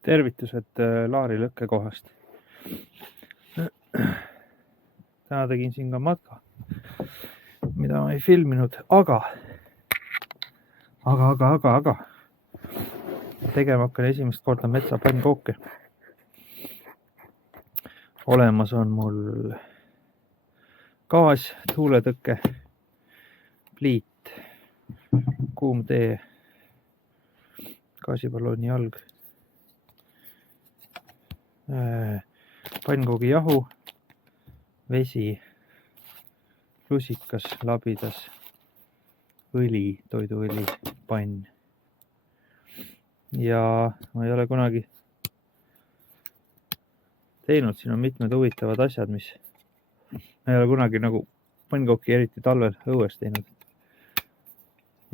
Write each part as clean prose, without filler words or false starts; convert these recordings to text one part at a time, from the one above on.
Tervitused Laari lõkkekohast. Täna tegin siin ka matka, mida ma ei filminud, aga tegema hakkan esimest korda metsapännkooke. Olemas on mul gaas, tuuletõke, pliit, kuum tee, gaasiballoni jalg, pannkoogijahu, vesi, lusikas, labidas, õli, toiduõli, pann. Ja ma ei ole kunagi teinud, siin on mitmed huvitavad asjad, mis ma ei ole kunagi nagu pannkooki eriti talvel õues teinud.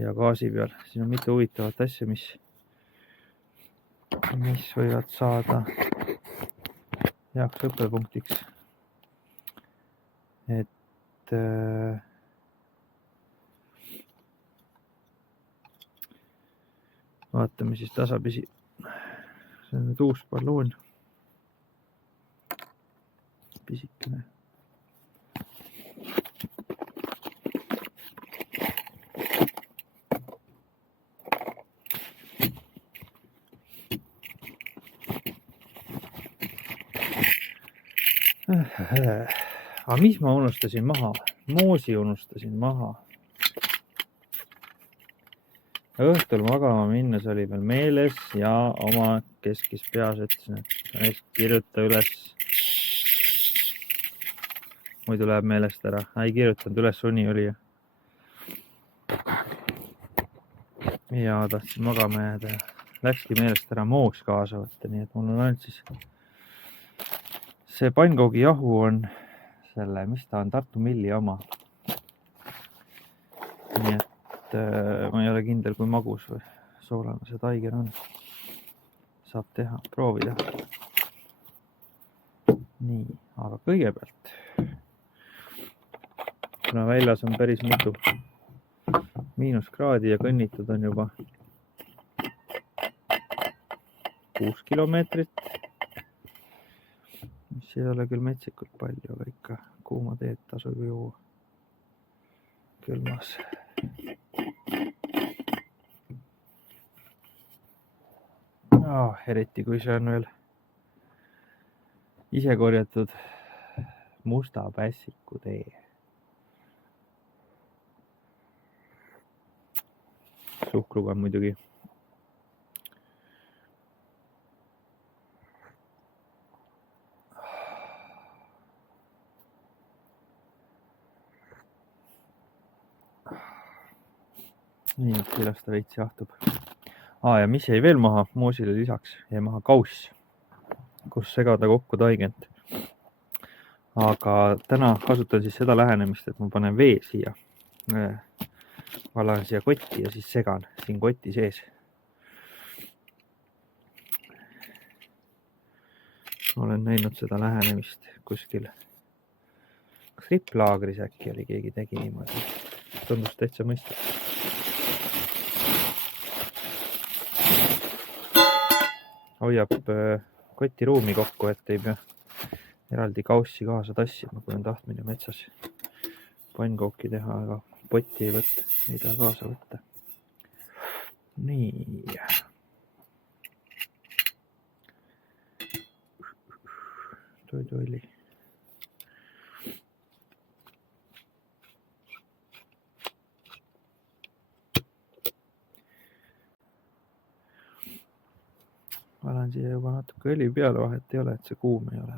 Ja gaasi peal, siin on mitu huvitavat asja, mis võivad saada heaks õppepunktiks. Et vaatame siis tasapisi. See on nüüd uus balloon. Pisikene. Aga mis ma unustasin maha? Moosi unustasin maha. Õhtul magama minnes oli veel meeles ja oma keskis peas ütlesin, et kirjuta üles. Muidu läheb meelest ära. Ei kirjutanud üles, uni oli. Ja tahtsin magama jääda. Läkski meelest ära moos kaasa võtta, nii et mul on ainult siis see pannkoogijahu on selle, mis ta on, Tartu Milli oma. Nii et ma ei ole kindel, kui magus või soolane see taiger on. Saab teha, proovida. Nii, aga kõigepealt, kuna väljas on päris mitu miinuskraadi ja kõnnitud on juba 6 kilomeetrit, mis ei ole küll metsikult palju, aga ikka kuuma teed tasub juua külmas. Eriti kui see on veel ise korjatud musta pässiku tee. Suhkruga muidugi. Nii, et külas ta veits jahtub. Ja mis jäi veel maha? Moosile lisaks jäi maha kauss, kus segada kokku taigent. Aga täna kasutan siis seda lähenemist, et ma panen vee siia. Valan siia kotti ja siis segan siin koti sees. Olen näinud seda lähenemist kuskil. Kas riplaagris äkki oli keegi tegi niimoodi? Tundus täitsa mõistlik. Hoiab kotiruumi kokku, et ei pea eraldi kaussi kaasa tassima, kui on tahtmine metsas pannkooki teha, aga potti ei võtta, ei taha kaasa võtta. Nii. Toiduõli. Valan siia juba natuke õli peale, vahet ei ole, et see kuum ei ole.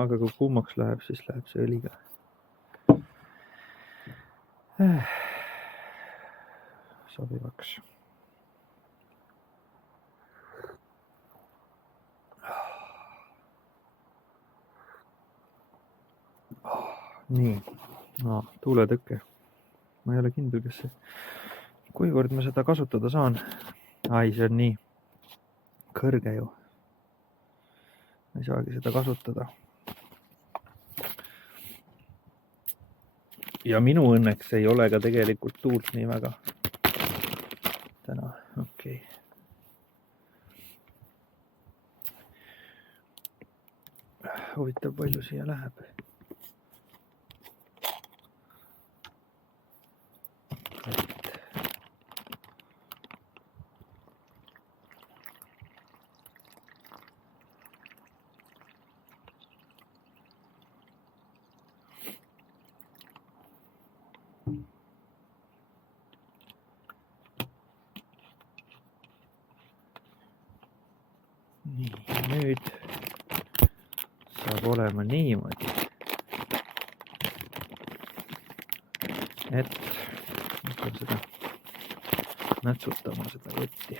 Aga kui kuumaks läheb, siis läheb see õli ka. Sobivaks. Nii. Tuuletõkke. Ma ei ole kindel, kas see, kuivõrd ma seda kasutada saan. See on nii kõrge ju. Ma ei saagi seda kasutada. Ja minu õnneks ei ole ka tegelikult tuult nii väga täna. Okei. Huvitav, palju siia läheb. Nii, nüüd saab olema niimoodi, et hakkan seda nätsutama seda kotti.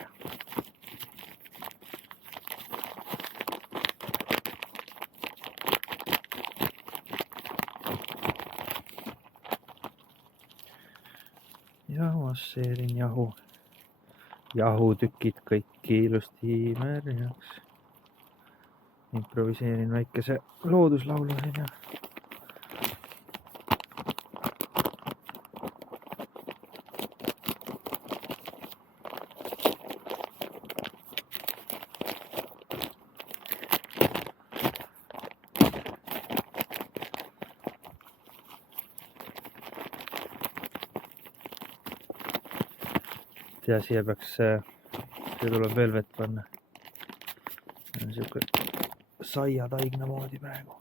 Ja masseerin jahutükid kõik ilusti märjaks. Improviseerin väikese looduslaulu siin ja siia peaks, see tuleb veel vett panna. Siuke saia taigna moodi praegu.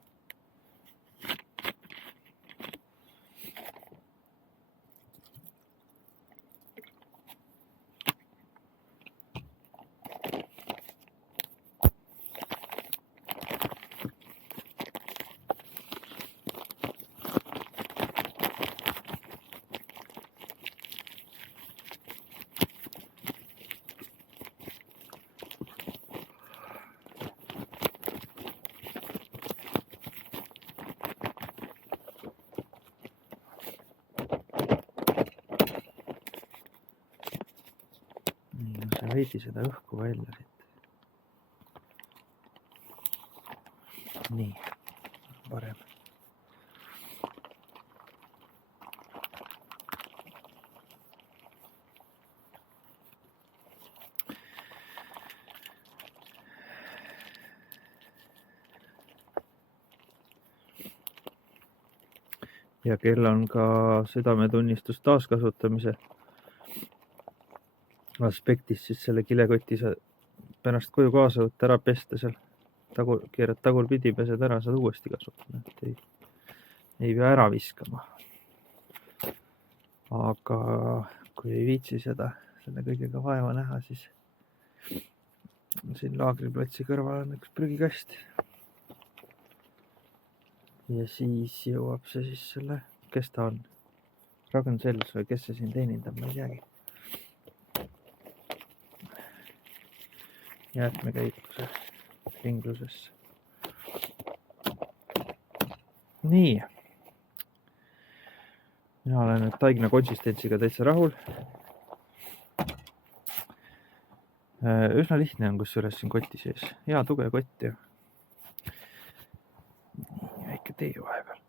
Veidi seda õhku välja siit. Nii, parem. Ja kell on ka südametunnistus taaskasutamise aspektis, siis selle kilekoti sa pärast koju kaasa võtta, ära pesta seal, keerad tagurpidi, pesed ära, saad uuesti kasutada, et ei pea ära viskama. Aga kui ei viitsi selle kõigega vaeva näha, siis siin laagriplatsi kõrval on üks prügikast. Ja siis jõuab see siis selle, kes ta on, Ragn-Sells või kes see siin teenindab, ma ei teagi. Jäätmekäitluse ringlusesse. Nii. Mina olen nüüd taigna konsistentsiga täitsa rahul. Üsna lihtne on kusjuures siin koti sees. Hea tugev kott ja väike tee vahepeal.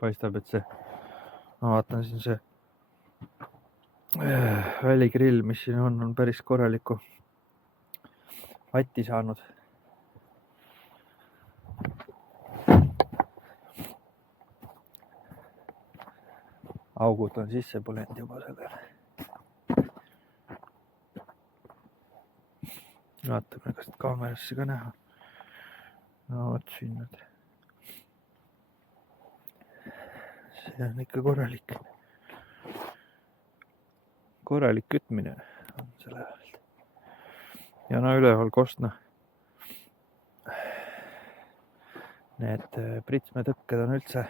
Paistab, et see, ma vaatan siin see väligrill, mis siin on päris korraliku vatti saanud. Augud on sisse põlenud juba sellele. Vaatame, kas kaamerasse ka näha. No võt siin nüüd. See on ikka korralik kütmine on selle ajal. Ja no üleval Kostna. Need pritsmetõkked on üldse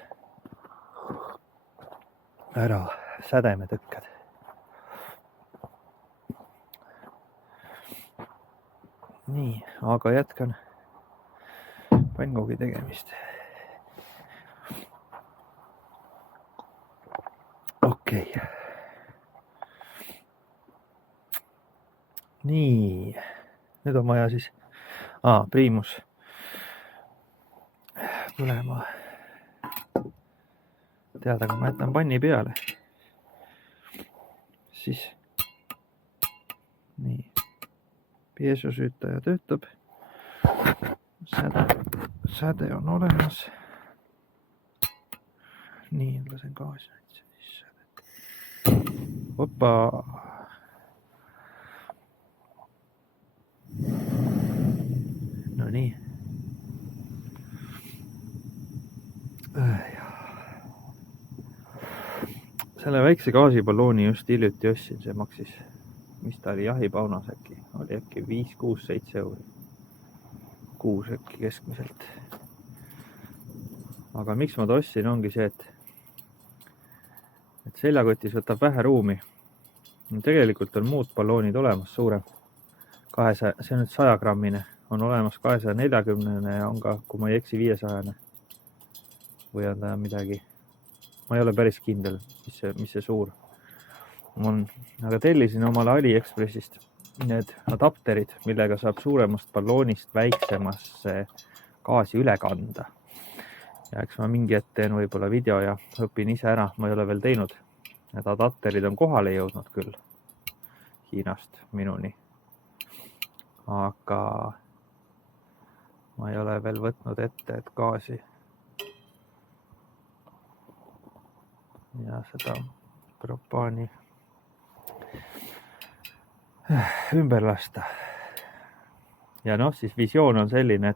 ära, sädemetõkked. Nii, aga jätkan pannkogi tegemist. okei. Nii, nüüd on vaja siis priimus tulema. Tead, aga ma jätan panni peale. Siis nii, piesusüütaja töötab. Säde on olemas. Nii, lasen gaasi. Opa. No nii. Selle väikse gaasiballooni just hiljuti ostsin, see maksis, mis ta oli, jahipaunas äkki, oli äkki 5, 6, 7 euri. 6 äkki keskmiselt. Aga miks ma ta ostsin, ongi see, et seljakotis võtab vähe ruumi. Tegelikult on muud balloonid olemas, suurem. 200, see on nüüd 100 grammine, on olemas 240 ja on ka, kui ma ei eksi, 500 või on ta midagi. Ma ei ole päris kindel, mis see suur on. Aga tellisin omale AliExpressist need adapterid, millega saab suuremast balloonist väiksemasse gaasi üle kanda. Ja eks ma mingi hetk teen võib-olla video ja õpin ise ära, ma ei ole veel teinud. Need adapterid on kohale jõudnud küll Hiinast minuni. Aga ma ei ole veel võtnud ette, et gaasi ja seda propaani ümber lasta. Ja noh, siis visioon on selline,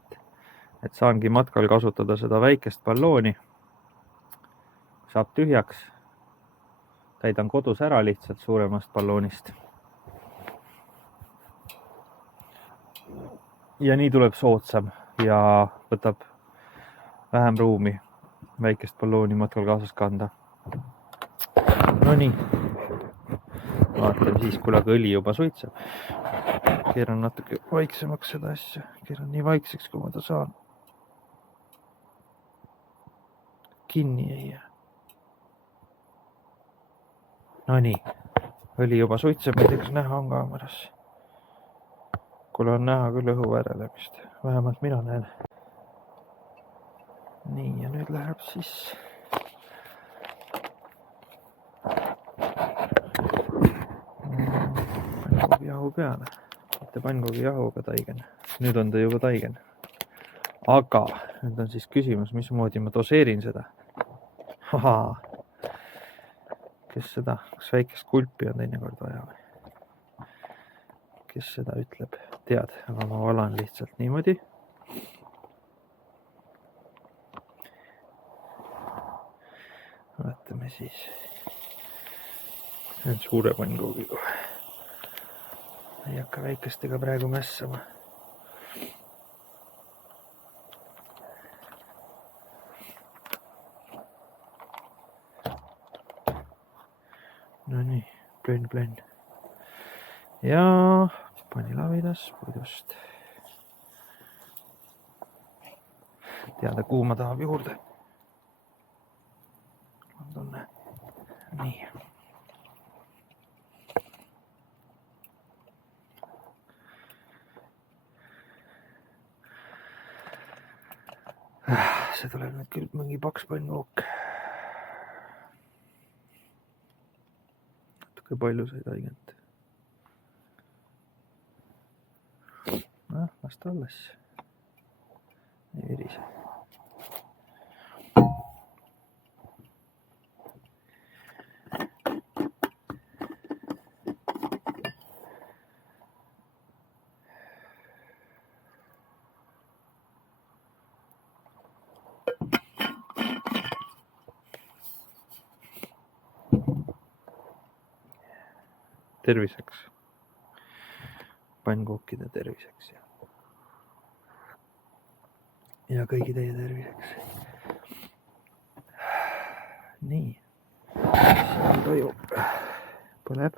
et saangi matkal kasutada seda väikest ballooni. Saab tühjaks. Täidan kodus ära lihtsalt suuremast balloonist. Ja nii tuleb soodsam ja võtab vähem ruumi väikest ballooni matkal kaasas kanda. No nii. Vaatan siis, kui õli juba suitseb. Keeran natuke vaiksemaks seda asja. Keeran nii vaikseks, kui ma ta saan. Kinni ei jää. No nii. Õli juba suitseb, ei tea, kas näha on kaameras. Kuule on näha küll õhu väärelemist. Vähemalt mina näen. Nii, ja nüüd läheb siis pannkoogijahu peale. Mitte pannkoogijahu, aga taigen. Nüüd on ta juba taigen. Aga nüüd on siis küsimus, mismoodi ma doseerin seda. Ahaa. Kes seda? Kas väikest kulpi on teinekord vaja või? Kes seda ütleb? Tead, aga ma valan lihtsalt niimoodi. Vaatame siis. See on suure pannkoogiga. Ei hakka väikestega praegu mässama. No nii, blend. Ja panilavidas puidust. Teada, kuuma tahab juurde. On tunne. Nii. See tuleb nüüd küll mingi paks pannkook. Natuke palju sai taigent. Vasta alles. Ei virise. Terviseks. Pannkookide terviseks. Ja kõigi teie terviseks. Nii. Siin toju põleb.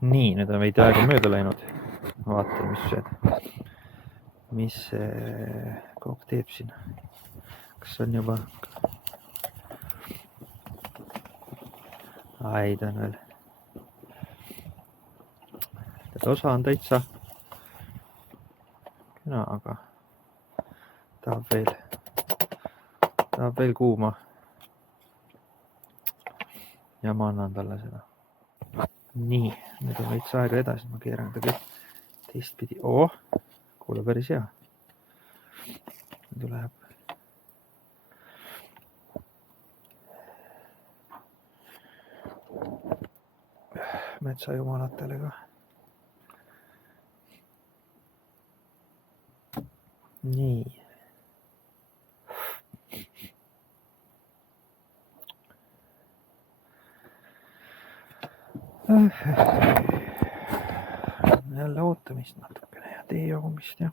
Nii, nüüd on veidi aega mööda läinud. Ma vaatan, mis see kook teeb siin. Kas on juba... Ai, ta on veel. Osa on täitsa kena, aga tahab veel kuuma. Ja ma annan talle seda. Nii, nüüd on veits aega edasi. Ma keeran ta kõik teistpidi. Kuule päris hea. Nüüd läheb. Metsajumalatele ka. Nii. Jälle ootamist natukene ja tee joomist ja.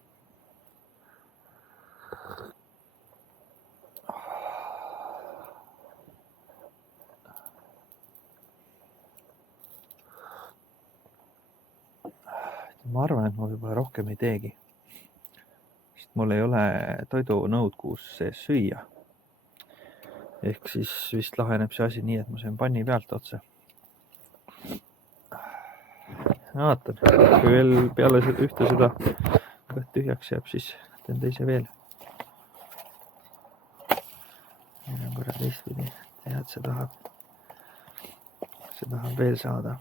Ma arvan, et ma võib-olla rohkem ei teegi. Sest mul ei ole toidunõud, kus sees süüa. Ehk siis vist laheneb see asi nii, et ma söön panni pealt otse. Vaatan, kui veel peale ühte seda kõht tühjaks jääb, siis teen teise veel. Meil on korra teistpidi. Tead, see tahab veel saada.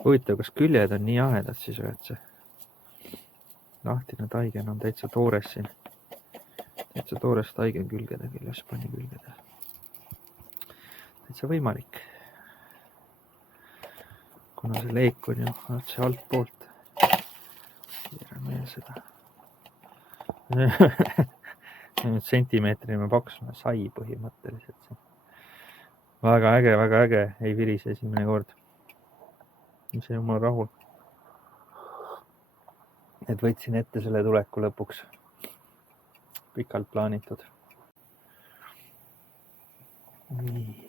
Huvitav, kas küljed on nii ahedad siis või, et see lahtine taigen on täitsa toores siin. Täitsa toores taigen külgede küljes, panni külgede. Täitsa võimalik. Kuna see leek on ju otse alt poolt. Keeran veel seda. Sentimeetrine paksune sai põhimõtteliselt. Väga äge, ei virise esimene kord. See on mul rahul. Et võtsin ette selle tuleku lõpuks. Pikalt plaanitud. Nii.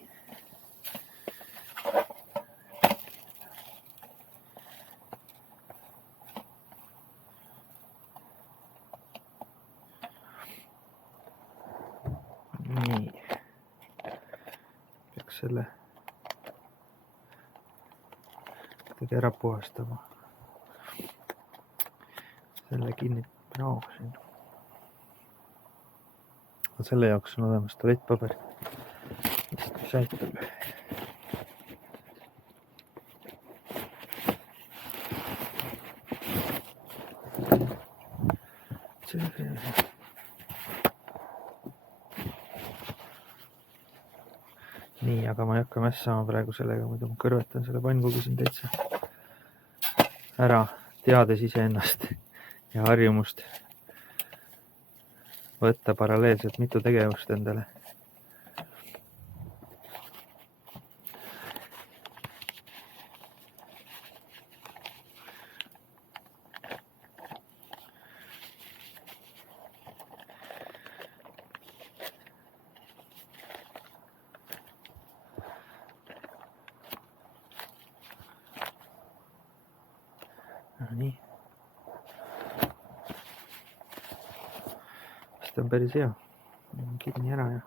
Nii. Peaks selle ära puhastama. Selle kinni praosin. Selle jaoks on olemas tualettpaber. Mis aitab. Nii, aga ma ei hakka mässama praegu sellega, muidu ma kõrvetan selle pannkugi siin täitsa ära, teades iseennast ja harjumust võtta paralleelselt mitu tegevust endale. Nii. Vist on päris hea. Kinni ära ja.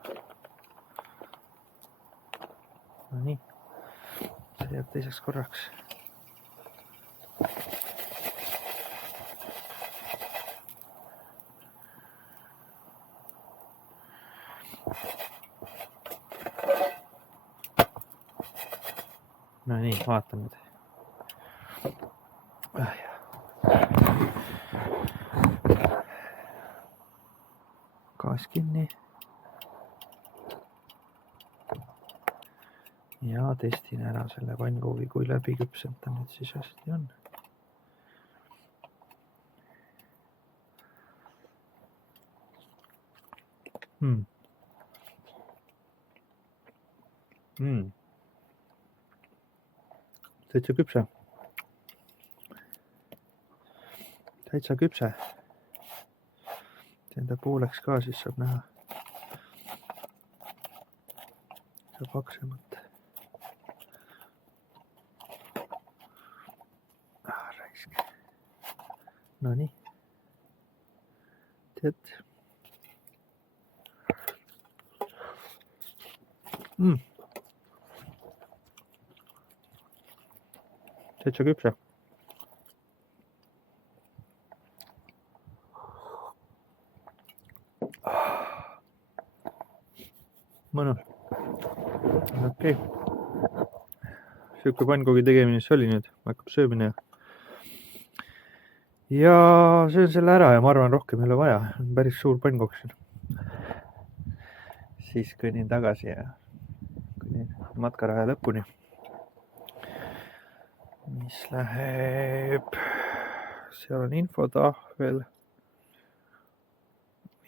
No nii. See jääb teiseks korraks. No nii, vaatan nüüd. Gaas kinni. Ja testin ära selle pannkuugi, kui läbi küpsend ta nüüd siis hästi on. Täitsa küpse. Täitsa küpse. Teen ta pooleks ka, siis saab näha. Saab paksemalt. Nonii. Tead. Täitsa küpse. Mõnus. Okei. Siuke pannkoogi tegemine see oli nüüd. Hakkab söömine. Ja söön selle ära ja ma arvan rohkem ei ole vaja. Päris suur pannkook siin. Siis kõnnin tagasi ja kõnnin matkaraja lõpuni. Mis läheb... Seal on infotahvel.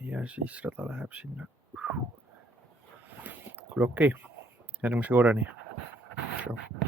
Ja siis rada läheb sinna. Kuule okei. Järgmise korrani. Ciao.